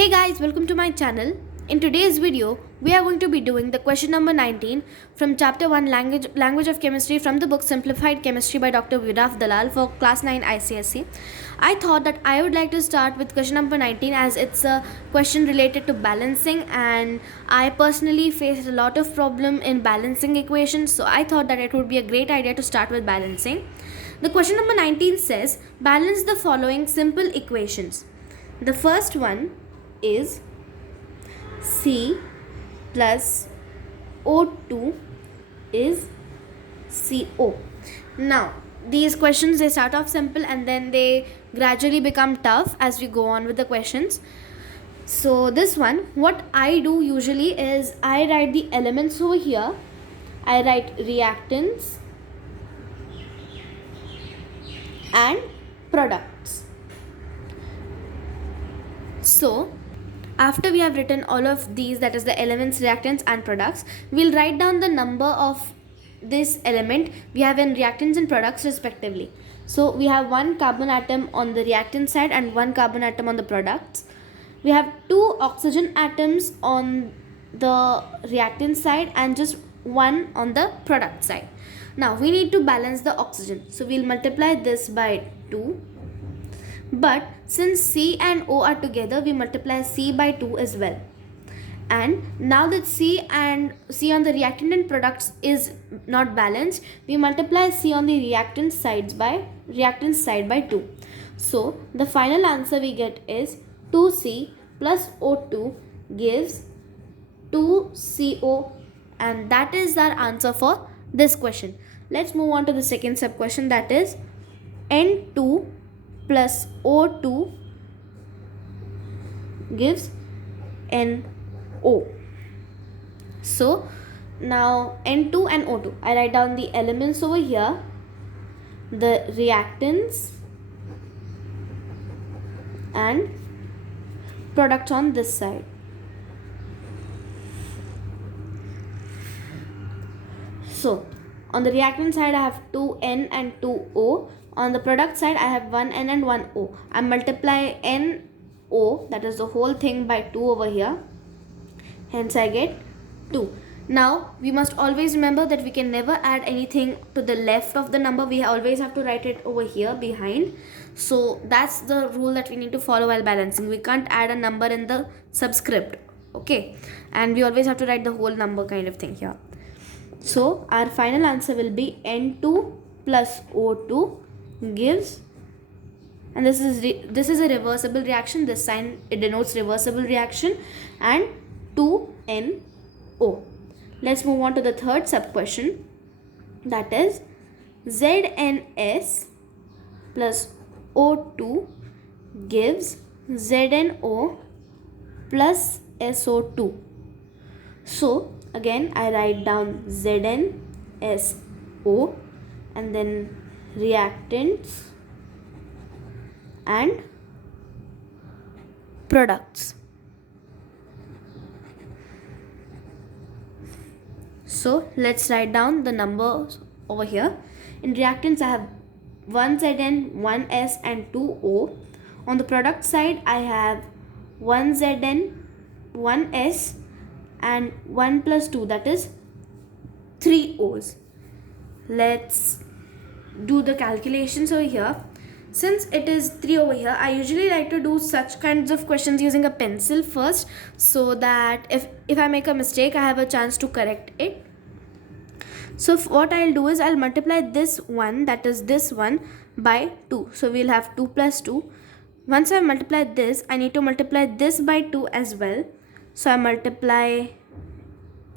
Hey guys, welcome to my channel. In today's video, we are going to be doing the question number 19 from chapter 1 language of chemistry from the book Simplified Chemistry by Dr. Viraf Dalal for class 9 ICSE. I thought that I would like to start with question number 19 as it's a question related to balancing, and I personally faced a lot of problem in balancing equations, so I thought that it would be a great idea to start with balancing. The question number 19 says balance the following simple equations. The first one is C plus O2 is CO. Now, these questions, they start off simple and then they gradually become tough as we go on with the questions. So this one, what I do usually is I write the elements over here. I write reactants and products. So after we have written all of these, that is the elements, reactants and products, we'll write down the number of this element we have in reactants and products respectively. So we have one carbon atom on the reactant side and one carbon atom on the products. We have two oxygen atoms on the reactant side and just one on the product side. Now we need to balance the oxygen, so we'll multiply this by 2. But since C and O are together, we multiply C by 2 as well. And now that C on the reactant and products is not balanced, we multiply C on the reactant side by 2. So the final answer we get is 2C plus O2 gives 2CO, and that is our answer for this question. Let's move on to the second sub question, that is N2 plus O2 gives NO. So now N2 and O2, I write down the elements over here, the reactants and products on this side. So on the reactant side I have 2N and 2O. On the product side I have 1N and 1O. I multiply NO, that is the whole thing, by 2 over here. Hence I get 2. Now we must always remember that we can never add anything to the left of the number. We always have to write it over here behind. So that's the rule that we need to follow while balancing. We can't add a number in the subscript. Okay. And we always have to write the whole number kind of thing here. So our final answer will be N2 plus O2 gives, and this is a reversible reaction. This sign, it denotes reversible reaction, and 2NO. Let's move on to the third sub question, that is ZNS plus O2 gives ZNO plus SO2. So again I write down ZnSO and then reactants and products. So let's write down the numbers over here. In reactants I have 1Zn, 1S and 2O. On the product side I have 1Zn, 1S and 1 plus 2, that is 3 O's. Let's do the calculations over here. Since it is 3 over here, I usually like to do such kinds of questions using a pencil first, so that if I make a mistake I have a chance to correct it. So what I'll do is I'll multiply this one, that is this one, by 2. So we'll have 2 plus 2. Once I've multiplied this, I need to multiply this by 2 as well. So I multiply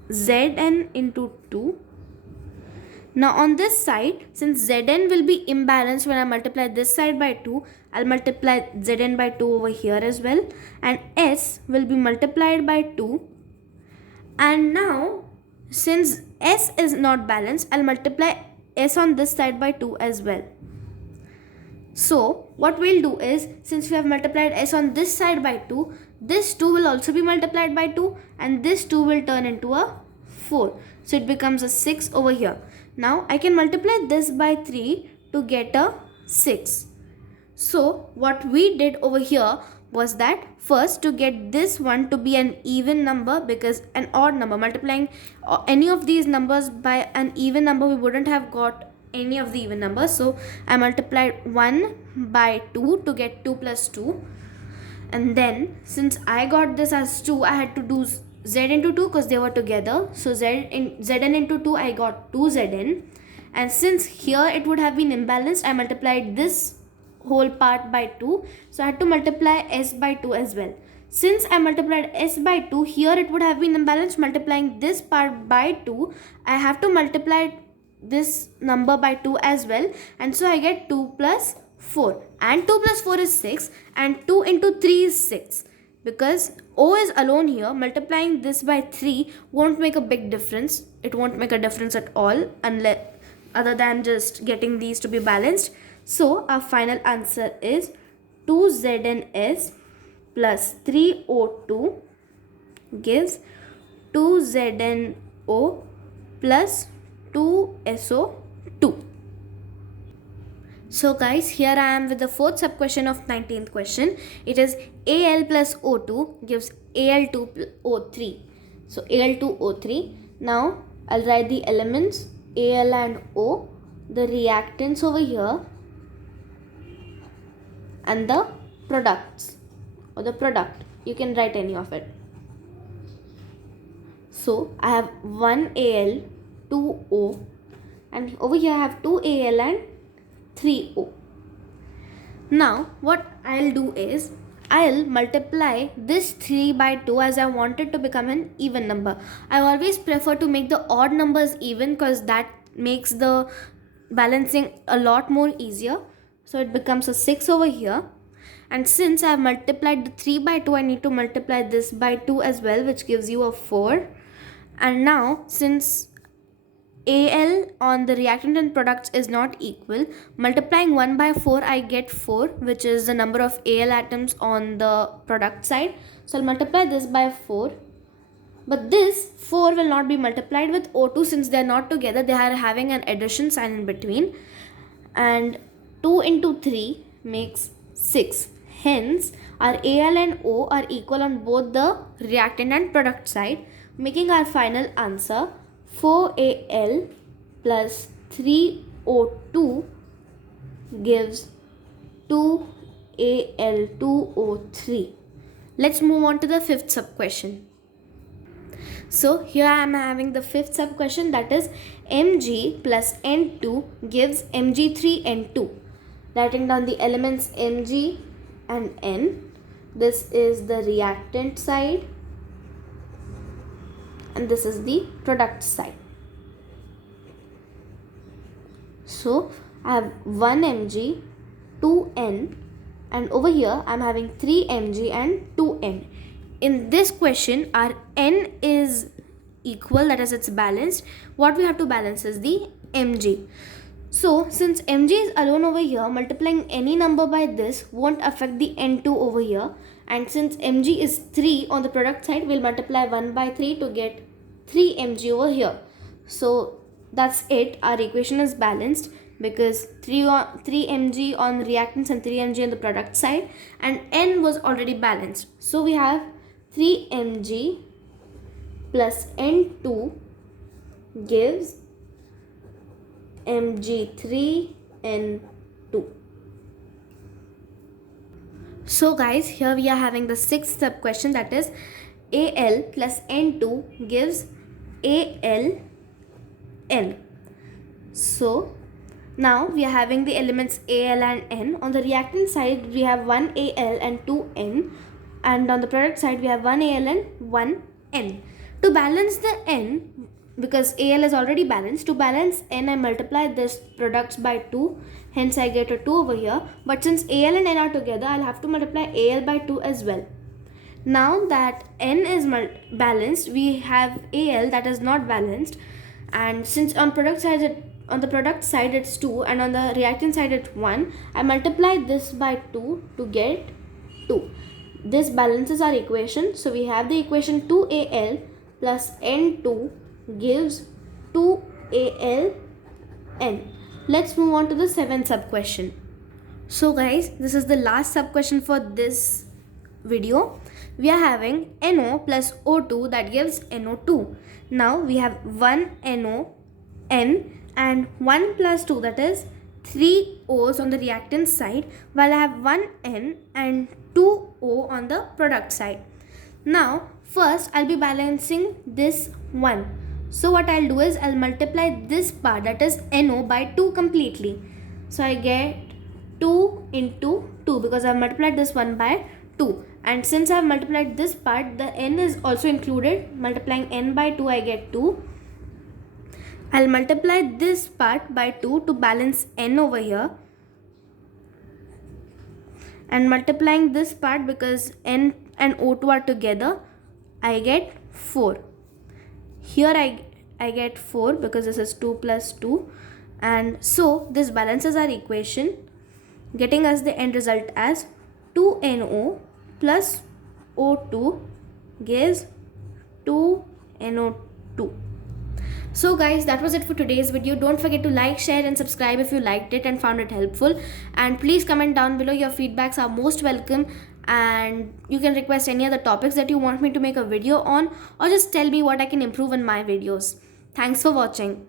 Zn into 2. Now on this side, since Zn will be imbalanced when I multiply this side by 2, I'll multiply Zn by 2 over here as well. And S will be multiplied by 2. And now, since S is not balanced, I'll multiply S on this side by 2 as well. So what we'll do is, since we have multiplied S on this side by 2, this 2 will also be multiplied by 2 and this 2 will turn into a 4. So it becomes a 6 over here. Now I can multiply this by 3 to get a 6. So what we did over here was that first, to get this one to be an even number, because an odd number, multiplying any of these numbers by an even number, we wouldn't have got any of the even numbers. So I multiplied 1 by 2 to get 2 plus 2. And then since I got this as 2, I had to do z into 2 because they were together. So zn into 2, I got 2zn. And since here it would have been imbalanced, I multiplied this whole part by 2. So I had to multiply s by 2 as well. Since I multiplied s by 2, here it would have been imbalanced. Multiplying this part by 2, I have to multiply this number by 2 as well. And so I get 2 plus 4. And 2 plus 4 is 6. And 2 into 3 is 6. Because O is alone here, multiplying this by 3 won't make a big difference. It won't make a difference at all, unless other than just getting these to be balanced. So our final answer is 2ZNS plus 3O2 gives 2ZNO plus 2SO2. So guys, here I am with the fourth sub question of 19th question. It is Al plus O2 gives Al2O3. So Al2O3. Now I'll write the elements Al and O, the reactants over here, and the products or the product. You can write any of it. So I have 1 Al, 2 O, and over here I have 2 Al and 3 O. Now what I'll do is I'll multiply this 3 by 2 as I want it to become an even number. I always prefer to make the odd numbers even because that makes the balancing a lot more easier. So it becomes a 6 over here. And since I have multiplied the 3 by 2, I need to multiply this by 2 as well, which gives you a 4. And now since Al on the reactant and products is not equal, multiplying 1 by 4, I get 4, which is the number of Al atoms on the product side. So I'll multiply this by 4. But this 4 will not be multiplied with O2 since they are not together. They are having an addition sign in between. And 2 into 3 makes 6. Hence, our Al and O are equal on both the reactant and product side, making our final answer 4Al plus 3O2 gives 2Al2O3. Let's move on to the fifth sub question. So here I am having the fifth sub question, that is Mg plus N2 gives Mg3N2. Writing down the elements Mg and N. This is the reactant side and this is the product side. So I have 1 Mg, 2 N, and over here I am having 3 Mg and 2 N. In this question, our N is equal, that is it's balanced. What we have to balance is the Mg. So since Mg is alone over here, multiplying any number by this won't affect the N2 over here. And since Mg is 3 on the product side, we'll multiply 1 by 3 to get 3 Mg over here. So that's it. Our equation is balanced because 3 Mg on reactants and 3 Mg on the product side, and N was already balanced. So we have 3 Mg plus N2 gives Mg3N2. So guys, here we are having the sixth sub question, that is Al plus N2 gives Aln. So now we are having the elements Al and N. On the reactant side we have 1 Al and 2 N, and on the product side we have 1 Al and 1 N. To balance the N, because Al is already balanced, to balance N I multiply this products by 2, hence I get a 2 over here. But since Al and N are together, I'll have to multiply Al by 2 as well. Now that N is balanced, we have Al that is not balanced, and since on the product side it's 2 and on the reactant side it's 1, I multiply this by 2 to get 2. This balances our equation. So we have the equation 2Al plus N2 gives 2Aln. Let's move on to the seventh sub question. So guys, this is the last sub question for this video, we are having NO plus O2 that gives NO2. Now we have 1 NO, N, and 1 plus 2, that is 3 O's on the reactant side, while I have 1 N and 2 O on the product side. Now first I'll be balancing this 1. So what I'll do is I'll multiply this part, that is NO, by 2 completely. So I get 2 into 2 because I've multiplied this 1 by 2. And since I've multiplied this part, the N is also included. Multiplying N by 2, I get 2. I'll multiply this part by 2 to balance N over here. And multiplying this part, because N and O2 are together, I get 4. Here I get 4 because this is 2 plus 2. And so this balances our equation, getting us the end result as 2NO plus O2 gives 2NO2. So guys, that was it for today's video. Don't forget to like, share and subscribe if you liked it and found it helpful. And please comment down below. Your feedbacks are most welcome. And you can request any other topics that you want me to make a video on, or just tell me what I can improve in my videos. Thanks for watching.